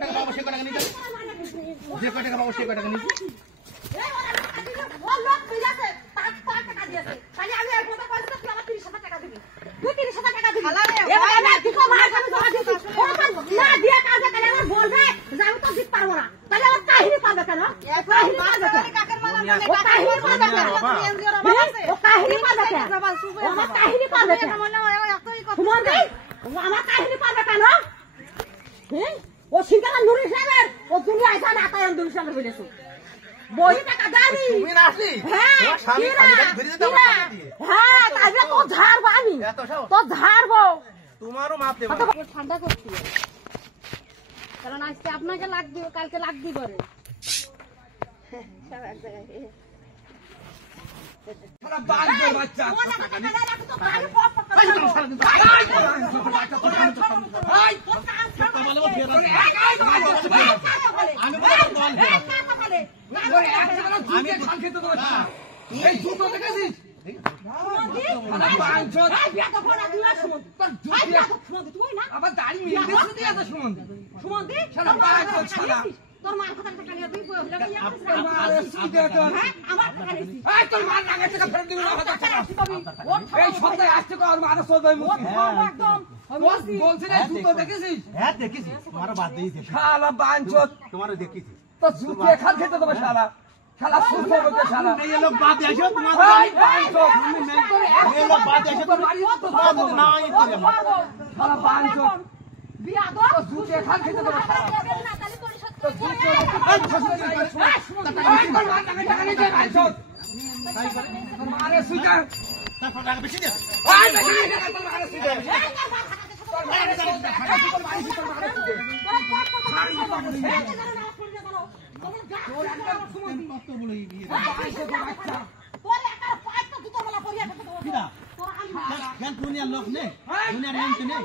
টাকা পাবো সে টাকা নিতে যে কয় টাকা পাবো সে কয় টাকা নিতে ও লোক দিয়েছে 5 টাকা দিয়েছে তাহলে আমি এর মধ্যে কইছি তুই আমার 30,000 টাকা দিবি তুই 30,000 টাকা দিবি এবার আমি দুটো মার আমি জমা দিছি না দিয়ে কাজে কালে আমার বলবে যে আমি তো দিতে পারবো না তাহলে আমার কাহিনী পাবে কেন কাহিনী পাবে কেন কাকের মালা মানে ও কাহিনী পাবে কেন ও কাহিনী পাবে কেন আমার কাহিনী পাবে কেন সুমন দেই আমার কাহিনী পাবে কেন হ্যাঁ ও শিকারা নুরি সাহেবের ও তুমি আইসা না তাই নুরি সাহেবের বলেছো বই টাকা দাবি তুমি না আসলি হ্যাঁ স্বামী কাজে ফিরে যেতে আমার টাকা দিয়ে হ্যাঁ তাইলে তো ঝাড়বো আমি তো ঝাড়বো তোমারও মাপ দেব ঠান্ডা করছি কারণ আজকে আপনাকে লাগ দিব কালকে লাগ দিব রে সব এক জায়গায় সারা বাগের বাচ্চা টাকা নি আমি খান খেতে দেব না এই জুতো দেখেছিস আবার দাড়ি মিলতে দিয়েছে সুমন্দি সারা বাগের ছাড়া তোর মার কথা টাকা নিয়ে তুই কই আমার টাকা নিছি এই তোর মার আগে টাকা ফেরত দিবি না এই সপ্তাহে আসতে কর মার সবাই মুখে একদম বলছিস এই জুতো দেখেছিস হ্যাঁ দেখেছি তোমারও বাদ দিয়েছি শালা বাঞ্চত তোমারও দেখেছি তো জুতো খান খেতে দেবে শালা শালা সুস্থ লোকে শালা এই লোক বাদ দিয়েছো তোমার এই বাঞ্চত এই লোক বাদ দিয়েছো তোমার নাই করে শালা বাঞ্চত বিয়া দাও জুতো খান খেতে দেবে শালা না তাহলে তোর সাথে টাকা নিতে বাঞ্চত মারে সুইটা তারপর টাকা বেশি দে তোর মারে সুইটা দুনিয়ার লোক নেই দুনিয়ার নেই